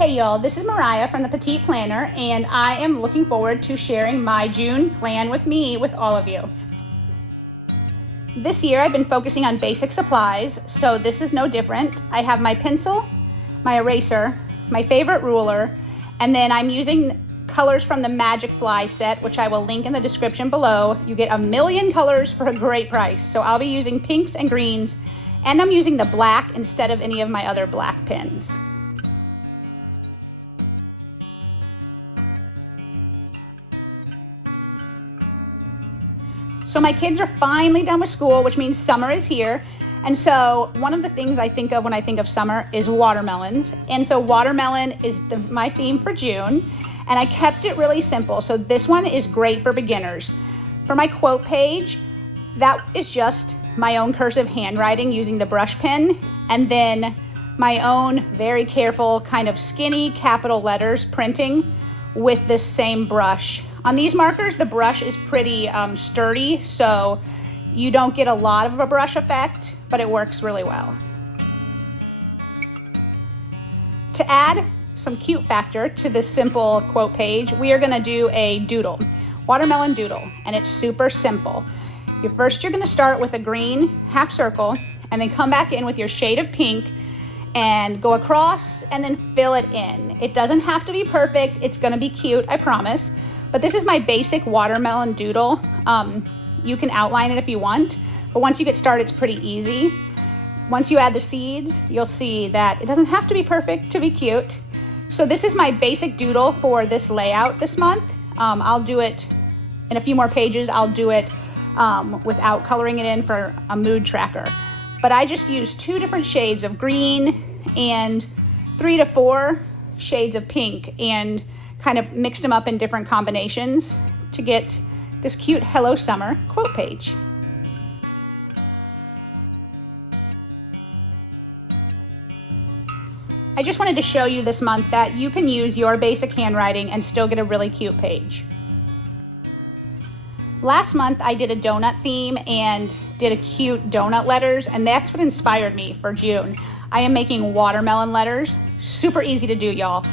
Hey y'all, this is Mariah from the Petite Planner, and I am looking forward to sharing my June plan with me with all of you. This year I've been focusing on basic supplies, so this is no different. I have my pencil, my eraser, my favorite ruler, and then I'm using colors from the Magic Fly set, which I will link in the description below. You get a million colors for a great price. So I'll be using pinks and greens, and I'm using the black instead of any of my other black pens. So my kids are finally done with school, which means summer is here. And so one of the things I think of when I think of summer is watermelons. And so watermelon is my theme for June. And I kept it really simple. So this one is great for beginners. For my quote page, that is just my own cursive handwriting using the brush pen. And then my own very careful kind of skinny capital letters printing with this same brush. On these markers, the brush is pretty sturdy, so you don't get a lot of a brush effect, but it works really well. To add some cute factor to this simple quote page, we are gonna do a doodle, watermelon doodle, and it's super simple. You're gonna start with a green half circle, and then come back in with your shade of pink and go across and then fill it in. It doesn't have to be perfect, it's gonna be cute, I promise. But this is my basic watermelon doodle. You can outline it if you want, but once you get started, it's pretty easy. Once you add the seeds, you'll see that it doesn't have to be perfect to be cute. So this is my basic doodle for this layout this month. I'll do it in a few more pages. I'll do it without coloring it in for a mood tracker. But I just used 2 different shades of green and 3 to 4 shades of pink and kind of mixed them up in different combinations to get this cute Hello Summer quote page. I just wanted to show you this month that you can use your basic handwriting and still get a really cute page. Last month I did a donut theme and did a cute donut letters, and that's what inspired me for June. I am making watermelon letters. Super easy to do, y'all.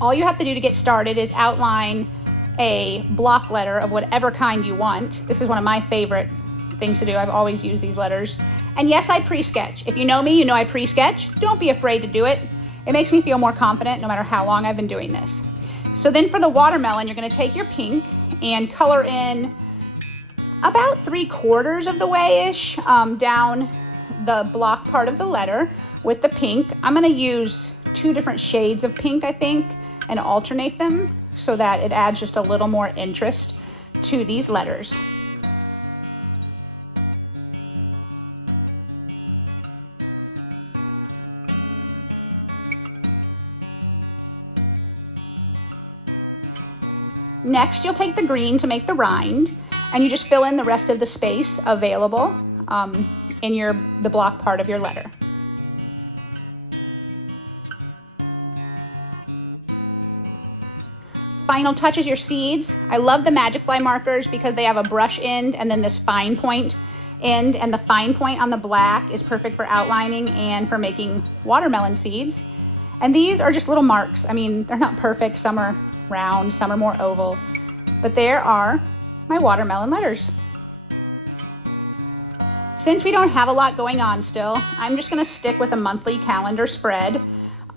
All you have to do to get started is outline a block letter of whatever kind you want. This is one of my favorite things to do. I've always used these letters. And yes, I pre-sketch. If you know me, you know I pre-sketch. Don't be afraid to do it. It makes me feel more confident no matter how long I've been doing this. So then for the watermelon, you're gonna take your pink and color in about 3/4 of the way-ish down the block part of the letter with the pink. I'm gonna use 2 different shades of pink, I think, and alternate them so that it adds just a little more interest to these letters. Next, you'll take the green to make the rind, and you just fill in the rest of the space available in the block part of your letter. Final touch is your seeds. I love the Magic Fly markers because they have a brush end and then this fine point end, and the fine point on the black is perfect for outlining and for making watermelon seeds. And these are just little marks. I mean, they're not perfect. Some are round, some are more oval, but there are my watermelon letters. Since we don't have a lot going on still, I'm just gonna stick with a monthly calendar spread.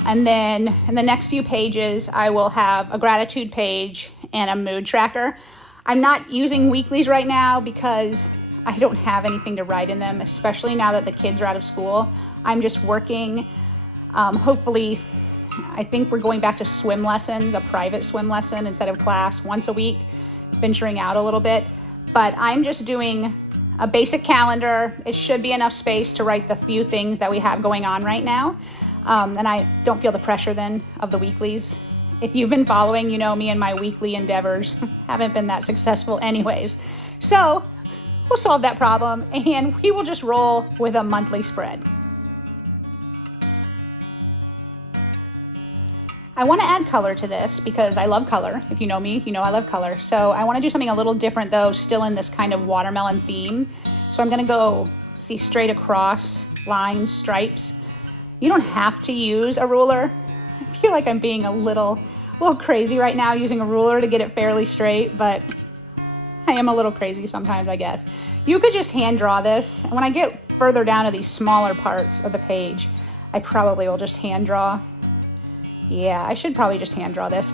And then in the next few pages, I will have a gratitude page and a mood tracker. I'm not using weeklies right now because I don't have anything to write in them, especially now that the kids are out of school. I'm just working. Hopefully, I think we're going back to swim lessons, a private swim lesson instead of class once a week, venturing out a little bit. But I'm just doing a basic calendar. It should be enough space to write the few things that we have going on right now. And I don't feel the pressure then of the weeklies. If you've been following, you know me and my weekly endeavors haven't been that successful anyways. So we'll solve that problem and we will just roll with a monthly spread. I want to add color to this because I love color. If you know me, you know I love color. So I want to do something a little different though, still in this kind of watermelon theme. So I'm going to go straight across lines, stripes. You don't have to use a ruler. I feel like I'm being a little crazy right now using a ruler to get it fairly straight, but I am a little crazy sometimes, I guess. You could just hand draw this. And when I get further down to these smaller parts of the page, I probably will just hand draw. Yeah, I should probably just hand draw this.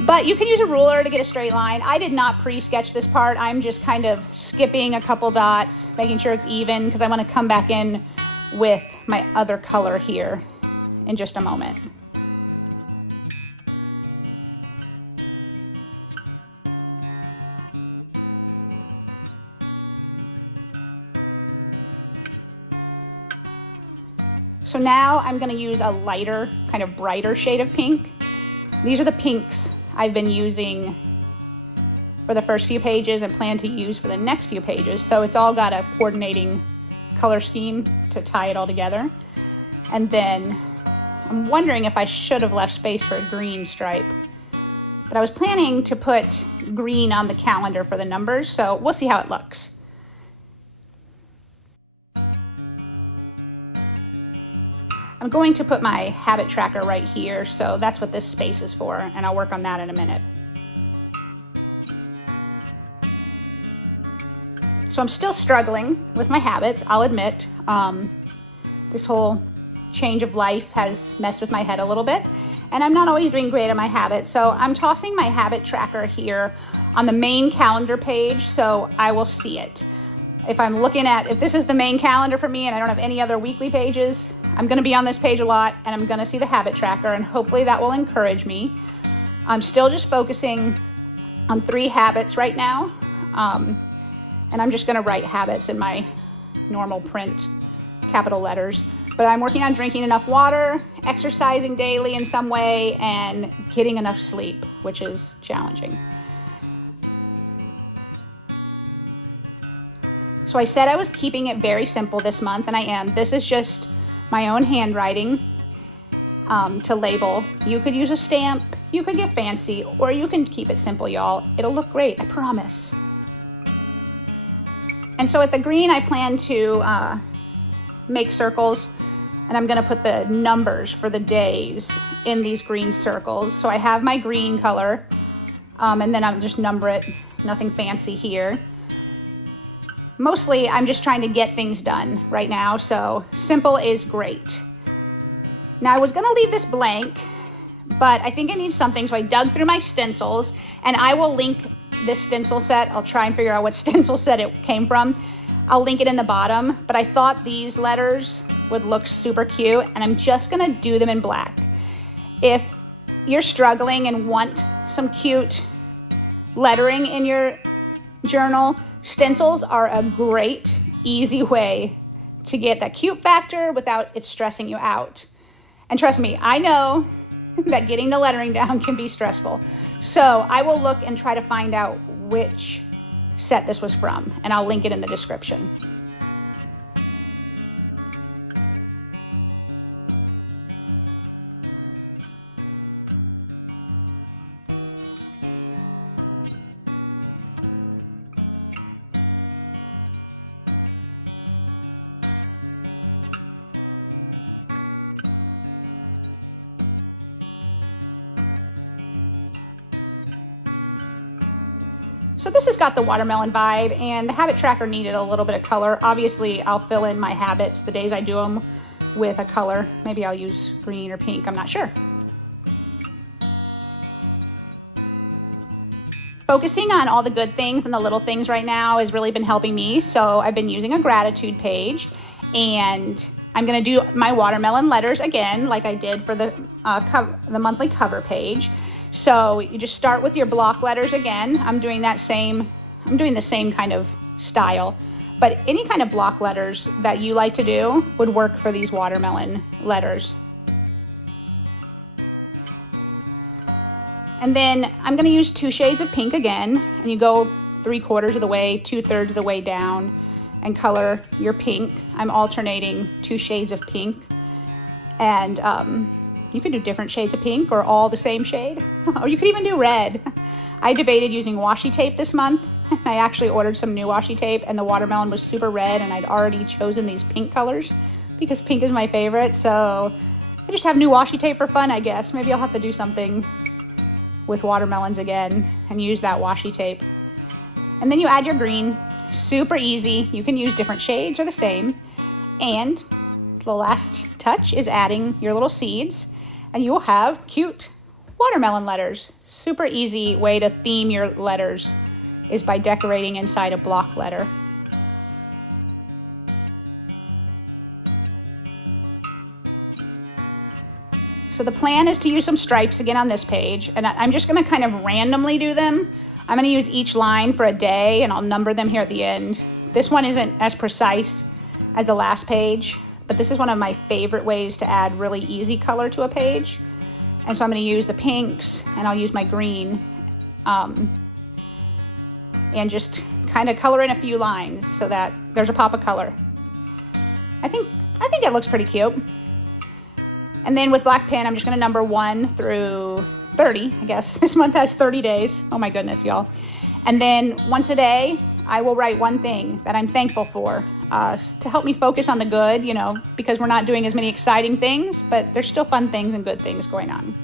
But you can use a ruler to get a straight line. I did not pre-sketch this part. I'm just kind of skipping a couple dots, making sure it's even, because I want to come back in with my other color here in just a moment. So now I'm going to use a lighter, kind of brighter shade of pink. These are the pinks I've been using for the first few pages and plan to use for the next few pages. So it's all got a coordinating color scheme to tie it all together. And then I'm wondering if I should have left space for a green stripe. But I was planning to put green on the calendar for the numbers, so we'll see how it looks. I'm going to put my habit tracker right here, so that's what this space is for, and I'll work on that in a minute. So I'm still struggling with my habits, I'll admit. This whole change of life has messed with my head a little bit, and I'm not always doing great at my habits, so I'm tossing my habit tracker here on the main calendar page so I will see it. If this is the main calendar for me and I don't have any other weekly pages, I'm going to be on this page a lot and I'm going to see the habit tracker, and hopefully that will encourage me. I'm still just focusing on 3 habits right now, and I'm just going to write habits in my normal print capital letters. But I'm working on drinking enough water, exercising daily in some way, and getting enough sleep, which is challenging. So I said I was keeping it very simple this month, and I am. This is just my own handwriting to label. You could use a stamp, you could get fancy, or you can keep it simple, y'all. It'll look great, I promise. And so with the green, I plan to make circles, and I'm gonna put the numbers for the days in these green circles. So I have my green color, and then I'll just number it, nothing fancy here. Mostly, I'm just trying to get things done right now, so simple is great. Now, I was gonna leave this blank, but I think I need something, so I dug through my stencils, and I will link this stencil set. I'll try and figure out what stencil set it came from. I'll link it in the bottom, but I thought these letters would look super cute, and I'm just gonna do them in black. If you're struggling and want some cute lettering in your journal, stencils are a great, easy way to get that cute factor without it stressing you out. And trust me, I know that getting the lettering down can be stressful. So I will look and try to find out which set this was from, and I'll link it in the description. So this has got the watermelon vibe, and the habit tracker needed a little bit of color. Obviously, I'll fill in my habits the days I do them with a color. Maybe I'll use green or pink, I'm not sure. Focusing on all the good things and the little things right now has really been helping me. So I've been using a gratitude page, and I'm gonna do my watermelon letters again, like I did for the monthly cover page. So you just start with your block letters again. I'm doing the same kind of style, but any kind of block letters that you like to do would work for these watermelon letters. And then I'm gonna use 2 shades of pink again, and you go 3/4 of the way, 2/3 of the way down and color your pink. I'm alternating 2 shades of pink, and you could do different shades of pink or all the same shade, or you could even do red. I debated using washi tape this month. I actually ordered some new washi tape, and the watermelon was super red, and I'd already chosen these pink colors because pink is my favorite. So I just have new washi tape for fun, I guess. Maybe I'll have to do something with watermelons again and use that washi tape. And then you add your green. Super easy. You can use different shades or the same. And the last touch is adding your little seeds, and you will have cute watermelon letters. Super easy way to theme your letters is by decorating inside a block letter. So the plan is to use some stripes again on this page, and I'm just going to kind of randomly do them. I'm going to use each line for a day, and I'll number them here at the end. This one isn't as precise as the last page, but this is one of my favorite ways to add really easy color to a page. And so I'm going to use the pinks, and I'll use my green, and just kind of color in a few lines so that there's a pop of color. I think it looks pretty cute. And then with black pen, I'm just going to number 1 through 30, I guess. This month has 30 days. Oh my goodness, y'all. And then once a day, I will write one thing that I'm thankful for to help me focus on the good, you know, because we're not doing as many exciting things, but there's still fun things and good things going on.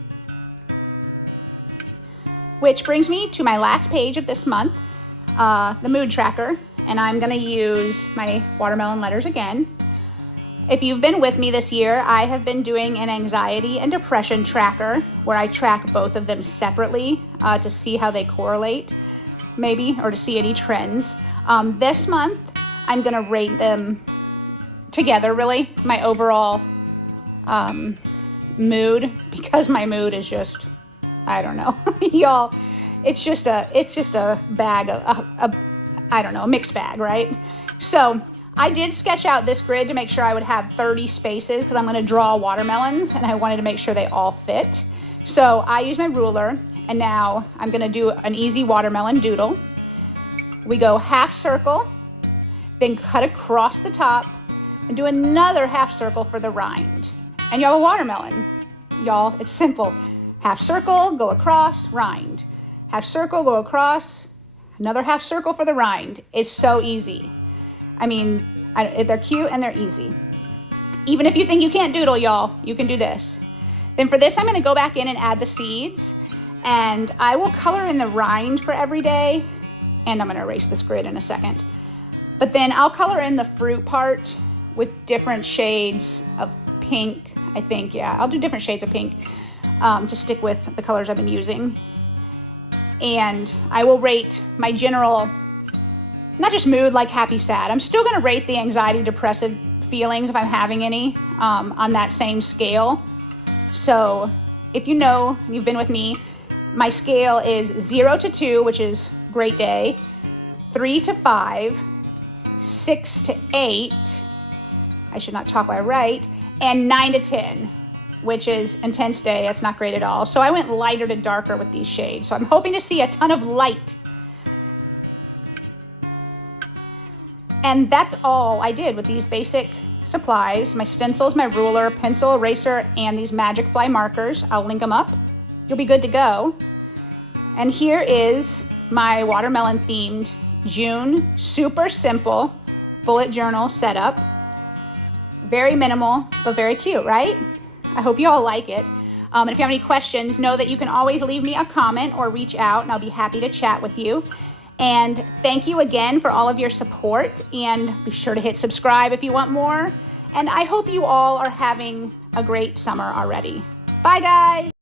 Which brings me to my last page of this month, the mood tracker. And I'm going to use my watermelon letters again. If you've been with me this year, I have been doing an anxiety and depression tracker where I track both of them separately to see how they correlate, maybe, or to see any trends. This month, I'm gonna rate them together, really, my overall mood, because my mood is just, I don't know, y'all, it's just a bag, I don't know, a mixed bag, right? So I did sketch out this grid to make sure I would have 30 spaces because I'm going to draw watermelons and I wanted to make sure they all fit. So I use my ruler, and now I'm going to do an easy watermelon doodle. We go half circle, then cut across the top and do another half circle for the rind. And you have a watermelon. Y'all, it's simple. Half circle, go across, rind. Half circle, go across, another half circle for the rind. It's so easy. I mean, they're cute and they're easy. Even if you think you can't doodle, y'all, you can do this. Then for this, I'm going to go back in and add the seeds, and I will color in the rind for every day, and I'm going to erase this grid in a second. But then I'll color in the fruit part with different shades of pink, I think. Yeah, I'll do different shades of pink to stick with the colors I've been using. And I will rate my general, not just mood, like happy, sad. I'm still gonna rate the anxiety, depressive feelings if I'm having any on that same scale. So if you know, you've been with me, my scale is 0 to 2, which is great day, 3 to 5, 6 to 8, I should not talk while I write, and 9 to 10, which is intense day. That's not great at all. So I went lighter to darker with these shades. So I'm hoping to see a ton of light. And that's all I did with these basic supplies, my stencils, my ruler, pencil, eraser, and these Magic Fly markers. I'll link them up. You'll be good to go. And here is my watermelon themed June, super simple bullet journal setup. Very minimal, but very cute, right? I hope you all like it. And if you have any questions, know that you can always leave me a comment or reach out, and I'll be happy to chat with you. And thank you again for all of your support, and be sure to hit subscribe if you want more. And I hope you all are having a great summer already. Bye, guys.